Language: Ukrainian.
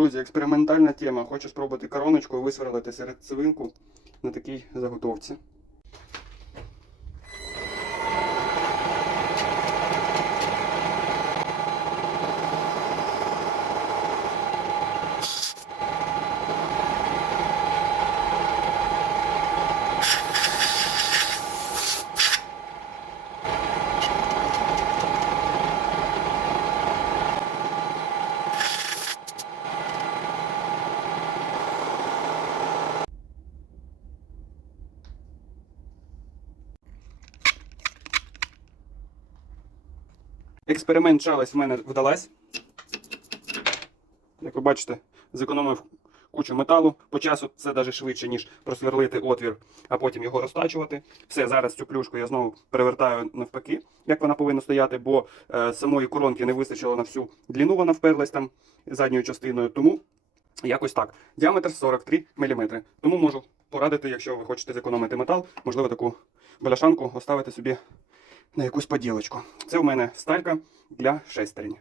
Друзі, експериментальна тема. Хочу спробувати короночку висверлити серцевинку на такій заготовці. Експеримент шалець в мене вдалась. Як ви бачите, зекономив кучу металу. По часу це навіть швидше, ніж просверлити отвір, а потім його розтачувати. Все, зараз цю плюшку я знову перевертаю навпаки, як вона повинна стояти, бо е, самої коронки не вистачило на всю длину, вона вперлась там задньою частиною. Тому якось так. Діаметр 43 мм. Тому можу порадити, якщо ви хочете зекономити метал, можливо, таку бляшанку оставити собі на якусь поділочку. Це у мене сталька для шестерень.